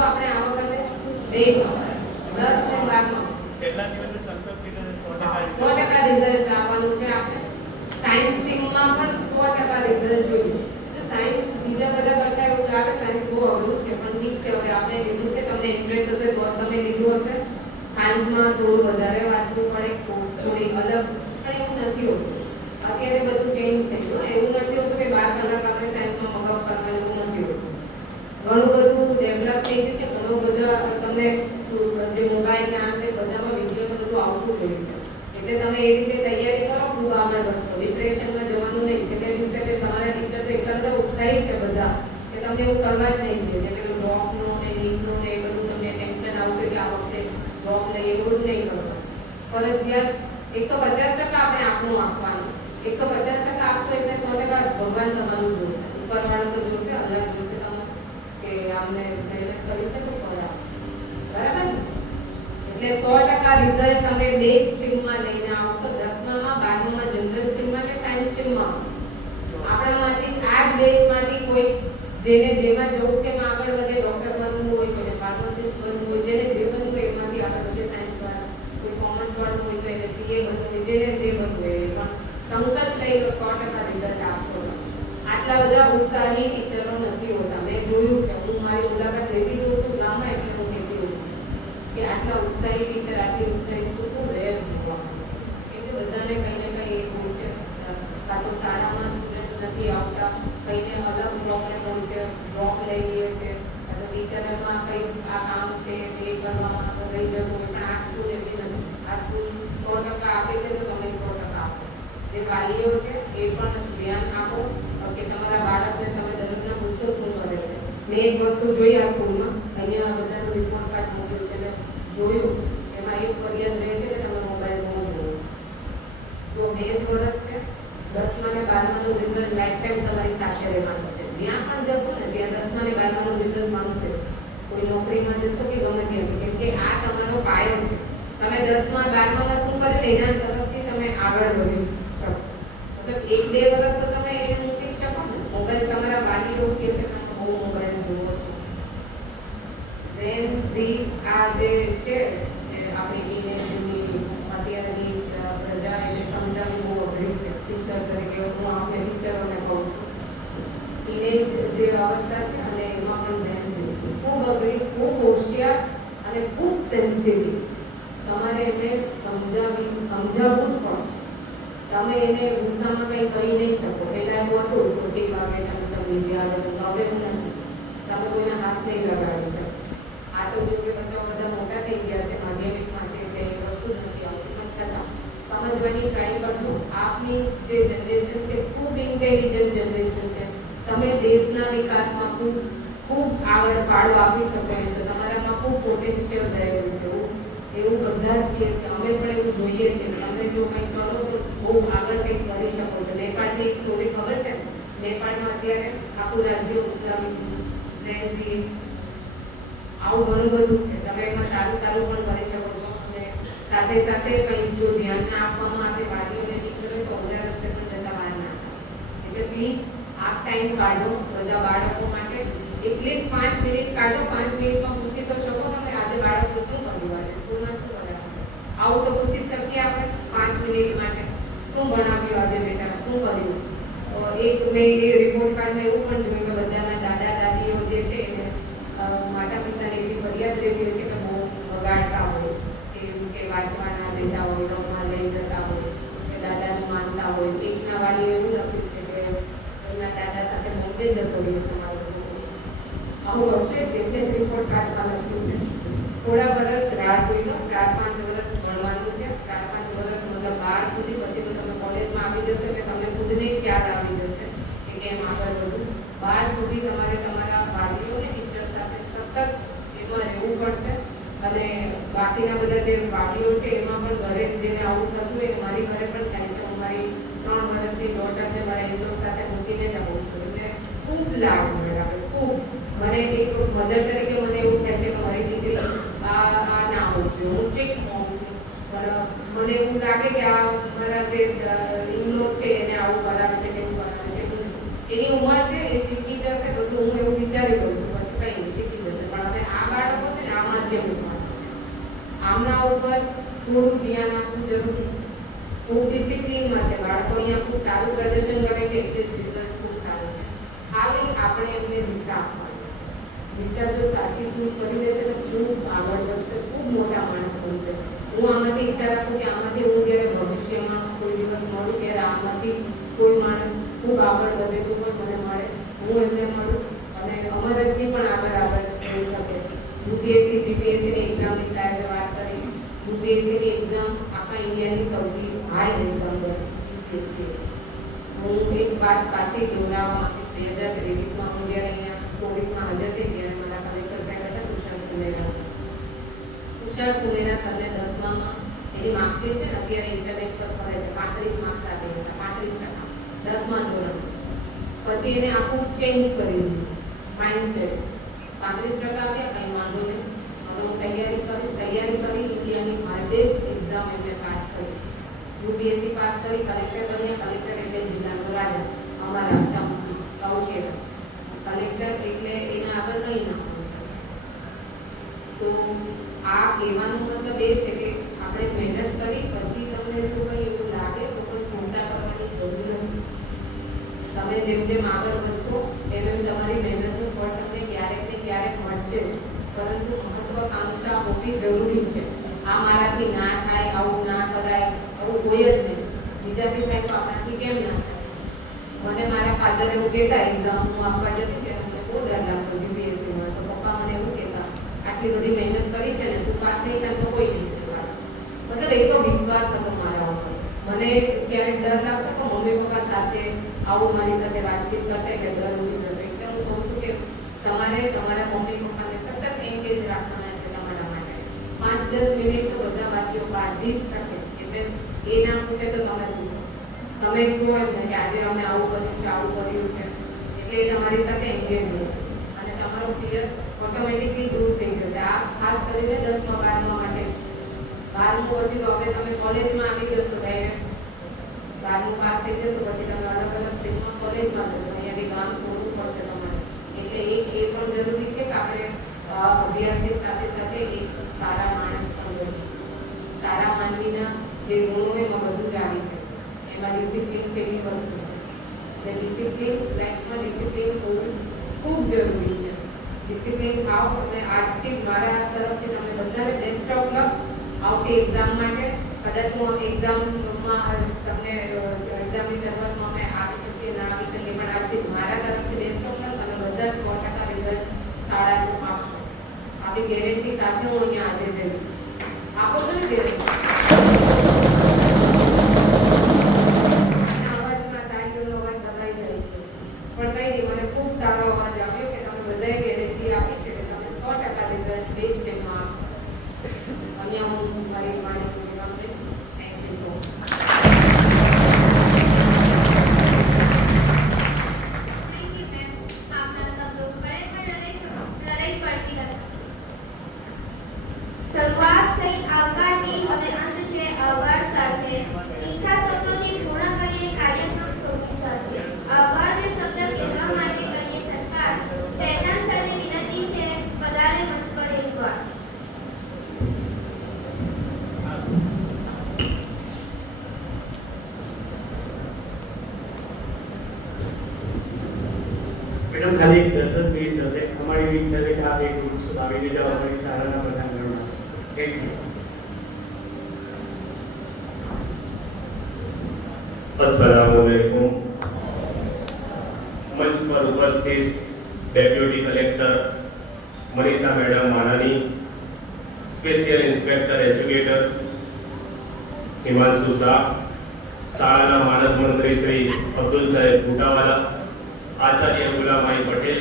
આપણે આ વખતે 2 10 ને 12 પહેલા દિવસે સંકલ્પ લીધો છે 100% રિઝલ્ટ આવવાનું છે. આપણે સાયન્સ સ્ટ્રીમમાં પણ 100% રિઝલ્ટ જોયું. જો સાયન્સ બીજા બધા કરતા એવું લાગે સાયન્સ બહુ અઘરું છે, પણ ઠીક છે, હવે આપણે લીધું છે, તમને ઇન્ટરેસ્ટ હશે તો તમે લીધું હશે. સાયન્સમાં થોડું વધારે વાંચવું પડે, થોડી અલગ, પણ એવું નથી હોતું. અત્યારે બધું ચેન્જ થઈ ગયું. એવું નથી હોતું કે 12 કલાક આપણે સાયન્સમાં મગજ કરવાનું, એવું નથી હોતું. ઘણું બધું ડેવલપ થઈ ગયું છે. ઘણું બધા તમને જે મોબાઈલ ને આ તે બધામાં વિડીયો ને બધું આવતું રહે છે. એટલે તમે એ રીતે તૈયારી કરો, ખૂબ આગળ વધશો. ડિપ્રેશનમાં જવાનું નહીં. એટલે દિવસે તમારા ટીચર તો એટલા બધા ઉત્સાહી છે બધા કે તમને એવું કરવા જ નહીં દે. એટલે ડ્રોપનો ને નીટનો ને એ બધું તમને ટેન્શન આવતું કે આ વખતે ડ્રોપ લઈએ, એવું બધું નહીં કરવાનું. ફરજિયાત 150% આપણે આપણું આપવાનું. 150% આપશો એટલે 100% ભગવાન તમારું જોશે. ઉપરવાળો તો જોશે, અલ્લાહ જોશે તમને કે આમને મહેનત કરી છે તો ફળ આપશે. બરાબર ને? એટલે 100% રિઝલ્ટ તમે 2 સ્ટ્રીમમાં લઈને આવશો. 10મામાં 12મામાં જનરલ સ્ટ્રીમમાં કે સાયન્સ સ્ટ્રીમમાં. આપણામાંથી આ જ બેચમાંથી કોઈ જેને જેમાં જવું છે એમાં આગળ વધે, ડોક્ટર બનવું હોય, કોઈને ફાર્માસિસ્ટ બનવું હોય, જેને જે બનવું હોય એમાંથી આગળ વધે. સાયન્સ વાળા કોઈ કોમર્સ વાળું હોય તો એને સીએ બનવું હોય, જેને જે બનવું હોય પણ સંકલ્પ લઈ લો 100% રિઝલ્ટ આપશો. આટલા બધા ઉત્સાહી ટીચરો નથી હોતા. મેં જોયું છે, હું મારી મુલાકાત લેતી હોઉં છું ગામમાં, એટલે હું કહેતી હોઉં છું કે આટલા ઉત્સાહી ટીચર, આટલી ઉત્સાહી સ્કૂલ ખૂબ રેર જોવા મળે. કેમ કે બધાને કંઈ ને કંઈ એક હોય છે, કાં તો શાળામાં સ્ટુડન્ટ નથી આવતા, કંઈને અલગ પ્રોબ્લેમ હોય છે, ડ્રોપ લઈ લે છે, કાં તો ટીચરમાં કંઈ આ કામ છે એ કરવામાં લઈ જતું હોય. પણ આ સ્કૂલ એવી નથી. આ સ્કૂલ 100% આપે છે તો તમે 100% આપો. જે વાલીઓ છે એ પણ ધ્યાન આપો કે તમારા બાળકને તમે દરરોજના પૂછો શું કરે છે. મેં એક વસ્તુ જોઈ આ સ્કૂલમાં, અહીંયા બધાનું રિપોર્ટ કાર્ડ મોકલ્યું છે, એટલે જોયું એમાં એક ફરિયાદ રહે છે કે તમે મોબાઈલ બહુ જોવો. જો 2 વર્ષ છે, 10મા ને 12માનું રિઝલ્ટ લાઈફ ટાઈમ તમારી સાથે રહેવાનું છે. જ્યાં પણ જશો ને ત્યાં 10મા ને 12માનું રિઝલ્ટ મળશે. કોઈ નોકરીમાં જશો કે ગમે ત્યાં, કેમ કે આ તમારો પાયો છે. તમે 10મા 12મામાં શું કર્યું એના તરફથી તમે આગળ વધી શકો. મતલબ 1-2 વર્ષ તો તમે એને મૂકી શકો ને. મોબાઈલ તમારા વાલીઓ કે છે તમે બહુ મોબાઈલ જોવો છો. આ જે છે આપણી ઇમેજની અત્યારની પ્રજા એને સમજાવવી બહુ અઘરી છે. ટીચર તરીકે હું આપણે ટીચરોને કહું છું ઇમેજ જે અવસ્થા છે અને એમાં પણ ધ્યાન ખૂબ અઘરી, ખૂબ હોશિયાર અને ખૂબ સેન્સિટિવ. તમારે એને સમજાવવું જ પડશે. તમે એને ગુસ્સામાં કંઈ કરી નહીં શકો. પહેલાં એવું હતું છોટી વાગે તમે વિદ્યા હવે નથી. તમે કોઈના હાથ નહીં લગાડી શકો. આ તો જો કે બધા મોટા થઈ ગયા છે, માધ્યમિકમાં છે એટલે એ વસ્તુ જ નથી આવતી, પણ છતાં સમજવાની ટ્રાય કરજો. આપની જે જનરેશન છે ખૂબ ઇન્ટેલિજન્ટ જનરેશન છે. તમે દેશના વિકાસમાં ખૂબ આગળ ફાળો આપી શકો એમ છો. તમારામાં ખૂબ પોટેન્શિયલ રહેલું છે. એવું બધા જ કહે છે. અમે પણ એવું જોઈએ છે કે તમે જો કંઈક કરો તો બહુ આગળ કંઈક કરી શકો છો. નેપાળની એક સ્ટોરી ખબર છે? નેપાળમાં અત્યારે આખું રાજ્ય ઉપલબ્ધ આવું ઘણું બધું છે. તમે એમાં સારું પણ કરી શકો છો અને સાથે સાથે કંઈક જો ધ્યાન ના આપવામાં આવે વાલીઓને ટીચરોને તો અવળા રસ્તે પણ જતા વાર ના થાય. એટલે પ્લીઝ આ ટાઈમ કાઢો બધા બાળકો માટે. એટલીસ્ટ 5 મિનિટ કાઢો. 5 મિનિટમાં પૂછી તો શકો તમે આજે બાળકો શું કર્યું, આજે સ્કૂલમાં શું કર્યા. આવું તો પૂછી શકીએ આપણે 5 મિનિટ માટે. શું ભણાવ્યું આજે બેટા, શું કર્યું. એક મેં એ રિપોર્ટ કાર્ડમાં એવું પણ જોયું કે બધાના દાદા દાદીઓ જે છે એને માતા પિતાને એવી ફરિયાદ રહેતી છે કે બહુ બગાડતા હોય, કે વાંચવા ના દેતા હોય, રમવા લઈ જતા હોય, કે દાદાનું માનતા હોય. એકના વાલીઓ એવું લખ્યું છે કે એમના દાદા સાથે બોમ્બે જતો રહ્યો છે મારો. આવું હશે એટલે રિપોર્ટ કાર્ડમાં લખ્યું છે. થોડા વર્ષ રાહ જોઈ લો. 4-5 વર્ષ ભણવાનું છે. 4-5 વર્ષ મતલબ 12 સુધી. પછી તો તમે કોલેજમાં આવી જશો એટલે તમને ખુદને ખ્યાલ આવી જશે કે કેમ આગળ વધવું. 12 સુધી તમારે તમારા વાલીઓને ટીચર સાથે સતત એમાં રહેવું પડશે. અને બાકીના બધા જે વાલીઓ છે એમાં પણ ઘરે જેને આવું થતું હોય કે મારી ઘરે પણ થાય છે. હું મારી 3 વર્ષની ડોટર છે મારા ઇન્ડોર સાથે મૂકીને જ આવું છું. એટલે ખૂબ લાભ મળે આપણે, ખૂબ. મને એક મધર તરીકે મને એવું થાય છે કે મારી દીકરી આ ના હોવું જોઈએ. હું સ્ટ્રિક્ટ હોઉં છું પણ મને એવું લાગે કે આ મારા જે ઇન્ડોર્સ છે એને આવું કરાવે છે, તેવું કરાવે છે. એની ઉંમર છે એ શીખી જશે બધું. હું એવું વિચારી કરું છું પછી કંઈ શીખી જશે. પણ હવે આ ભાવના ઉપર થોડું ધ્યાન આપવું જરૂરી છે. ખૂબ ડિસિપ્લિનમાં છે બાળકો, અહીંયા ખૂબ સારું પ્રદર્શન કરે છે એટલે રિઝલ્ટ ખૂબ સારું છે. ખાલી આપણે એમને દિશા આપવાની છે. દિશા જો સાચી ચૂઝ કરી દેશે તો ખૂબ આગળ વધશે, ખૂબ મોટા માણસ બનશે. હું આમાંથી ઈચ્છા રાખું કે આમાંથી હું જ્યારે ભવિષ્યમાં કોઈ દિવસ મળું ત્યારે આમાંથી કોઈ માણસ ખૂબ આગળ વધે તો પણ મને મળે, હું એમને મળું અને અમારાથી પણ આગળ જઈ શકે. યુપીએસસી જીપીએસસીની એક્ઝામની સાહેબે વાત કરી. યુપીએસસીની એક્ઝામ આખા ઇન્ડિયાની સૌથી હાર્ડ એક્ઝામ છે યુપીએસસી. હું એક વાત પાછી દોહરાવવા માંગીશ. 2023માં હું જ્યારે અહીંયા 24માં હાજર થઈ ત્યારે મારા કલેક્ટર સાહેબ હતા તુષાર સુમેરા. તુષાર સુમેરા સાથે 10માં એની માર્કશીટ છે ને અત્યારે ઇન્ટરનેટ પર ફરે છે, 35 માર્ક્સ સાથે હતા, 35% 10મા ધોરણ. પછી એને આખું ચેન્જ કરી દીધું માઇન્ડસેટ. 35% આવ્યા, કંઈ વાંધો નહીં, હવે હું તૈયારી કરી ઇન્ડિયાની હાર્ડેસ્ટ એક્ઝામ એમને પાસ કરી. યુપીએસસી પાસ કરી, કલેક્ટર બન્યા. કલેક્ટર એટલે જિલ્લાનો રાજા, અમારા ચામસી કાઉશેરા. કલેક્ટર એટલે એના આગળ કંઈ ના હોય છે. તો આ કહેવાનો મતલબ એ છે કે આપણે મહેનત કરી પછી તમને જો કંઈ એવું લાગે તો પણ ચિંતા કરવાની જરૂર નથી. તમે જેમ જેમ આગળ વધશો એમ એમ તમારી મહેનતનું ફળ તમને ક્યારેક ને ક્યારેક મળશે, પરંતુ મહત્વાકાંક્ષા હોવી જરૂરી છે. આ મારાથી ના થાય, આવું ના કરાય, આવું કોઈ જ નહીં. બીજાથી થાય તો આપણાથી કેમ ના થાય? મને મારા ફાધર એવું કહેતા, એક્ઝામ હું આપવા જતી ત્યારે મને બહુ ડર લાગતો જીપીએસસીમાં. તો પપ્પા મને એવું કહેતા, આટલી બધી મહેનત કરી છે ને, તું પાસ નહીં થાય તો કોઈ નહીં થાય. મતલબ એટલો વિશ્વાસ હતો મારા ઉપર. મને ક્યારેક ડર લાગતો તો મમ્મી પપ્પા સાથે આવું મારી સાથે વાતચીત કરતા કે ડર ઉભી જતો. એટલે હું કહું છું કે તમારે તમારા મમ્મી પપ્પાને સતત એન્ગેજ રાખવાના છે તમારા માટે. 5-10 મિનિટ તો બધા વાક્યો કાઢી જ શકે. એટલે એ ના પૂછે તો તમે પૂછો. તમે કહો ને કે આજે અમે આવું કર્યું છે, આવું કર્યું છે, એટલે એ તમારી સાથે એન્ગેજ હોય અને તમારો ફિયર ઓટોમેટિકલી દૂર થઈ જશે. આ ખાસ કરીને 10મા 12મા માટે. 12મું પછી તો હવે તમે કોલેજમાં આવી જશો ડાયરેક્ટ. 12મું પાસ થઈ જશો પછી તમે અલગ અલગ સ્ટ્રીમમાં કોલેજમાં જશો. અહીંયાથી ગામ છોડવું પડશે તમારે. એટલે એ પણ જરૂરી છે કે આપણે અભ્યાસની સાથે સાથે એક સારા માણસ પણ બનીએ. સારા માનવીના જે ગુણો એમાં બધું જ આવી જાય. એમાં ડિસિપ્લિન કેવી વસ્તુ છે. એટલે ડિસિપ્લિન લાઈફમાં ડિસિપ્લિન હોવું ખૂબ જરૂરી છે. ડિસિપ્લિન થાવ. અને આજથી મારા તરફથી તમે બધાને બેસ્ટ ઓફ લક આવતી એક્ઝામ માટે. કદાચ હું એક્ઝામમાં તમને એક્ઝામની શરૂઆતમાં અમે આવી શકીએ ના આવી શકીએ, પણ આજથી મારા તરફથી બેસ્ટ ઓફ લક અને બધા 100% રિઝલ્ટ શાળાનું આપશો. આવી ગેરંટી સાથે હું અહીંયા આજે જઈ આપો છો ને ગેરંટી. અવાજમાં તાળીઓનો અવાજ દબાઈ જાય છે, પણ કંઈ નહીં, મને ખૂબ સારો અવાજ આવ્યો કે તમે બધાએ ગેરંટી આપી છે કે તમે 100% રિઝલ્ટ બેસ્ટ એમાં આપશો. અહીંયા હું મારી વાણી વિરામ દઈશ. Thank you so much. Thank you ma'am. આપના શબ્દો ખરેખર હૃદય સ્પર્શી હતા. શરૂઆત થઈ આવકારની અને અંત છે આભાર સાથે. મીઠા શબ્દોથી પૂર્ણ કરીએ કાર્યક્રમ સૌથી સાથે. આભારને શબ્દ કહેવા માટે કરીએ સત્કાર. પહેલા સરને વિનંતી છે પધારે મંચ પર એકવાર. મેડમ ખાલી 10 જ મિનિટ થશે. અમારી ઈચ્છા છે કે આપ એક વૃક્ષ વાવીને જાઓ અમારી શાળાના પટાંગણમાં. Thank you. अस्सलामुअलैकुम। मंच पर उपस्थित deputy collector Manisha madam Manani, special inspector educator Himanshu Shah, शाळाના માનદ મંત્રી શ્રી અબ્દુલ સાહેબ ભુટાવાલા, આચાર્ય ગુલામાઈ પટેલ,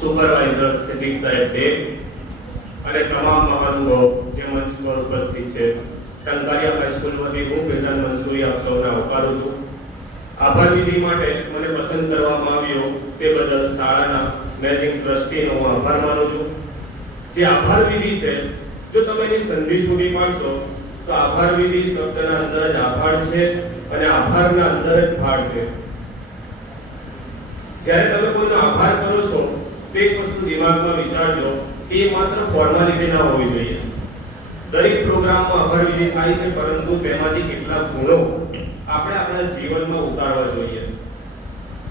સુપરવાઇઝર સિદ્દીક સાહેબ દેવ અને તમામ મહાનુભાવો જે મંચ પર ઉપસ્થિત છે. ટંકારિયા હાઈસ્કૂલમાંથી હું ફેઝાન મંસૂરી આપ સૌને આવકારું છું. આભાર વિધિ માટે મને પસંદ કરવામાં આવ્યો તે બદલ શાળાના મેનેજિંગ ટ્રસ્ટીનો હું આભાર માનું છું. જે આભાર વિધિ છે, જો તમે એની સંધિ સુધી પાડશો તો આભાર વિધિ શબ્દના અંદર જ આભાર છે અને આભારના અંદર જ ભાર છે. જ્યારે તમે કોઈનો આભાર કરો છો તો એક વસ્તુ દિમાગમાં વિચારજો, એ માત્ર ફોર્માલિટી ના હોવી જોઈએ. દરેક પ્રોગ્રામમાં આભાર વિધિ થાય છે, પરંતુ તેમાંથી કેટલાક ગુણો આપણે આપણા જીવનમાં ઉતારવા જોઈએ.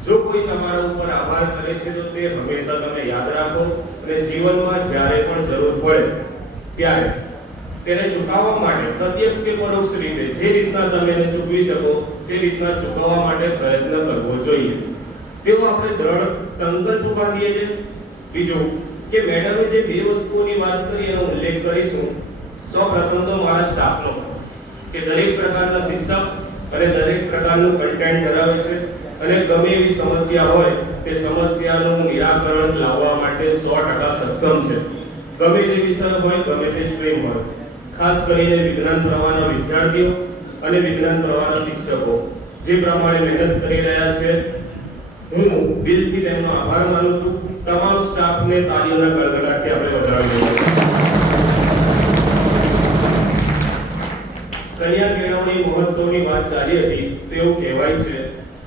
જો કોઈ તમારા ઉપર આભાર કરે છે તો તે હંમેશા તમે યાદ રાખો અને જીવનમાં જ્યારે પણ જરૂર પડે ત્યારે તેને ચૂકવવા માટે પ્રત્યક્ષ કે પરોક્ષ રીતે જે રીતના તમે એને ચૂકવી શકો તે રીતના ચૂકવવા માટે પ્રયત્ન કરવો જોઈએ. તેવો આપણે દ્રઢ સંકલ્પ બાંધીએ છીએ. બીજું કે મેડમે જે બે વસ્તુઓની વાત કરી એનો ઉલ્લેખ કરીશું. સૌપ્રથમ તો મારા સ્ટાફનો કે દરેક પ્રકારના શિક્ષક અને દરેક પ્રકારનું કન્ટેન્ટ ધરાવે છે અને ગમે એવી સમસ્યા હોય તે સમસ્યાનું નિરાકરણ લાવવા માટે 100% સક્ષમ છે. ગમે તે વિષય હોય, ગમે તે સ્ટ્રીમ હોય, ખાસ કરીને વિજ્ઞાન પ્રવાહના વિદ્યાર્થીઓ અને વિજ્ઞાન પ્રવાહના શિક્ષકો જે પ્રમાણે મહેનત કરી રહ્યા છે, હું દિલથી તેમનો આભાર માનું છું. તમામ સ્ટાફને તાળીઓના ગડગડાટથી આપણે વધાવી દઈએ. કન્યા કેળવણી મહોત્સવની વાત ચાલી હતી. તેવું કહેવાય છે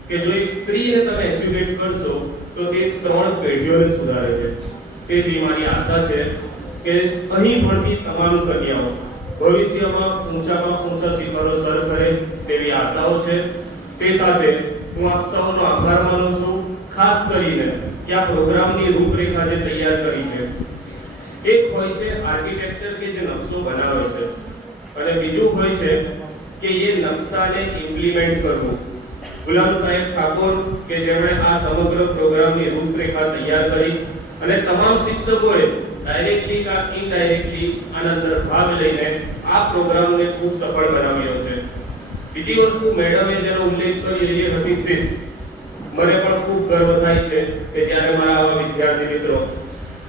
કે જો એક સ્ત્રીને તમે એજ્યુકેટ કરશો તો તે 3 પેઢીઓને સુધારે છે. તેથી મારી આશા છે કે અહીં ભણતી તમામ કન્યાઓ ભવિષ્યમાં ઊંચા શિખરો સર કરે તેવી આશાઓ છે. તે સાથે હું આપ સૌનો આભાર માનું છું, ખાસ કરીને કે આ પ્રોગ્રામની રૂપરેખા જે તૈયાર કરી છે. એક હોય છે આર્કિટેક્ચર કે જે નકશો બનાવે છે અને બીજું હોય છે કે એ નકશાને ઇમ્પ્લિમેન્ટ કરવું. ગુલામ સાહેબ ઠાકોર કે જેમણે આ સમગ્ર પ્રોગ્રામની રૂપરેખા તૈયાર કરી અને તમામ શિક્ષકોએ ડાયરેક્ટલી કે ઇનડાયરેક્ટલી આના અંદર ભાગ લઈને આ પ્રોગ્રામને ખૂબ સફળ બનાવ્યો છે. બીજી વસ્તુ મેડમે જેનો ઉલ્લેખ કર્યો એ હતી શિસ્ત. મને પણ ખૂબ ગર્વ થાય છે કે જ્યારે મારા આવા વિદ્યાર્થી મિત્રો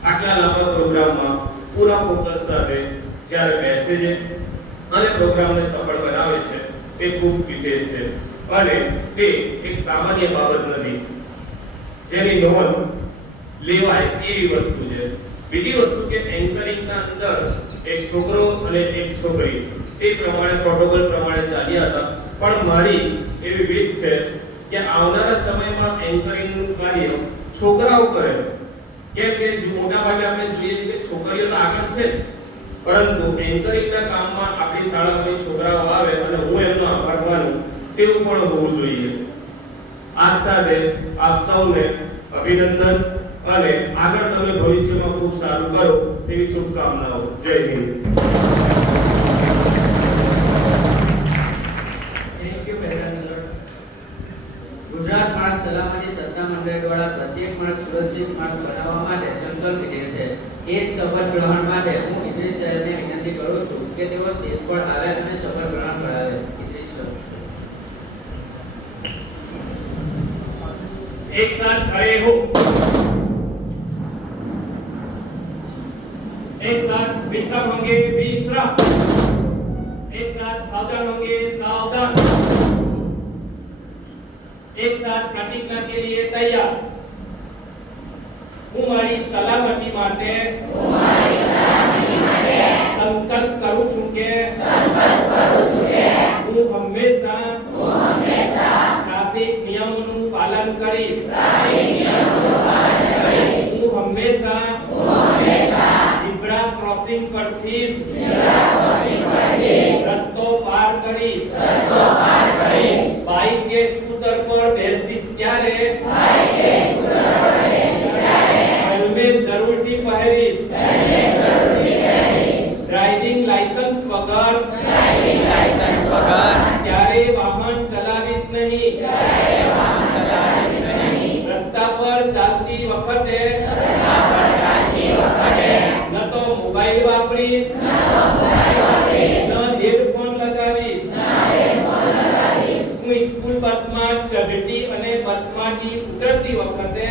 આટલા લાંબા પ્રોગ્રામમાં પૂરા ફોકસ સાથે જ્યારે બેસે છે અને પ્રોગ્રામને સફળ બનાવે છે તે ખૂબ વિશેષ છે અને તે એક સામાન્ય બાબત નથી જેની નોંધ લેવાય એવી વસ્તુ છે. બીજી વસ્તુ કે એન્કરિંગના અંદર એક છોકરો અને એક છોકરી તે પ્રમાણે પ્રોટોકોલ પ્રમાણે ચાલ્યા હતા, પણ મારી એવી વિશ છે કે આવનારા સમયમાં એન્કરિંગનું કાર્ય છોકરાઓ કરે. કેમ કે મોટા ભાગે આપણે જોઈએ છીએ કે છોકરીઓ તો આગળ છે, પરંતુ એન્કરિંગના કામમાં આપણી શાળામાં છોકરાઓ આવે અને હું એમનો આભાર માનું તેવું પણ હોવું જોઈએ. આ સાથે આપ સૌને અભિનંદન અને આગળ તમે ભવિષ્યમાં ખૂબ સારું કરો તેવી શુભકામનાઓ. જય Hind. Thank you parents sir. Gujarat માર્ગ સલામતી સત્તા મંડળ દ્વારા પ્રત્યેક માર્ગ સુરક્ષિત માર્ગ બનાવવા માટે સંકલ્પ લીધેલ છે. એ જ શપથ ગ્રહણ માટે હું ઇદ્રીસ સાહેબને વિનંતી કરું છું કે તેઓ સ્ટેજ પર આવે અને શપથ ગ્રહણ કરાવે. ઇદ્રીસ સર. एक साथ खड़े हो, एक साथ विश्राम होंगे, विश्राम. एक साथ सावधान होंगे, सावधान. एक साथ प्रतिज्ञा के लिए तैयार. હું મારી સલામતી માટે સંકલ્પ કરું છું કે હું હંમેશા ટ્રાફિક નિયમોનું પાલન કરીશ. હું હંમેશા ઝીબ્રા ક્રોસિંગ પરથી રસ્તો પાર કરીશ. બાઇક કે સ્કૂટર પર બેસીશ ત્યારે હેલ્મેટ જરૂરથી પહેરીશ. ડ્રાઇવિંગ લાયસન્સ વગર ક્યારે વાહન ચલાવીશ નહીં. રસ્તા પર ચાલતી વખતે ન તો મોબાઈલ વાપરીશ ન હેડફોન લગાવીશ. હું સ્કૂલ બસમાં ચઢતી અને બસમાંથી ઉતરતી વખતે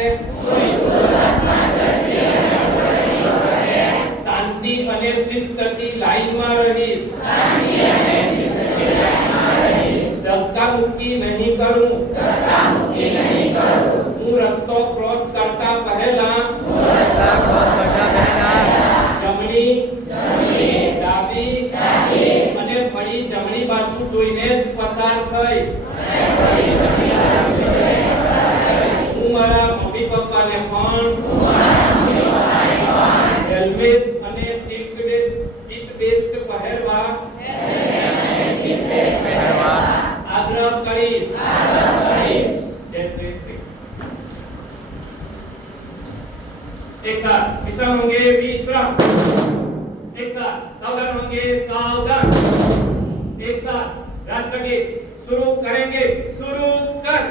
શાંતિ અને શિસ્તથી લાઈનમાં રહીશ. ધક્કામુક્કી નહીં કરું. હું રસ્તો ક્રોસ કરતા પહેલા જમણી, ડાબી અને ફરી જમણી બાજુ જોઈને જ પસાર થઈશ. હું મારા મમ્મી પપ્પાને પણ હેલ્મેટ અને સીટ બેલ્ટ પહેરવા जय श्री कृष्ण। एक साथ विश्राम होंगे, विश्राम। एक साथ सावधान होंगे, सावधान। एक साथ राष्ट्रगीत शुरू करेंगे, शुरू कर।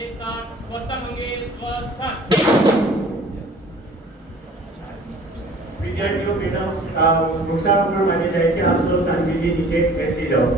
एक साथ स्वस्थान होंगे, स्वस्थान। વિદ્યાર્થીઓ બેટા વૃક્ષારોપણ માટે જાય છે, આપ સૌ શાંતિથી નીચે બેસી જાઓ.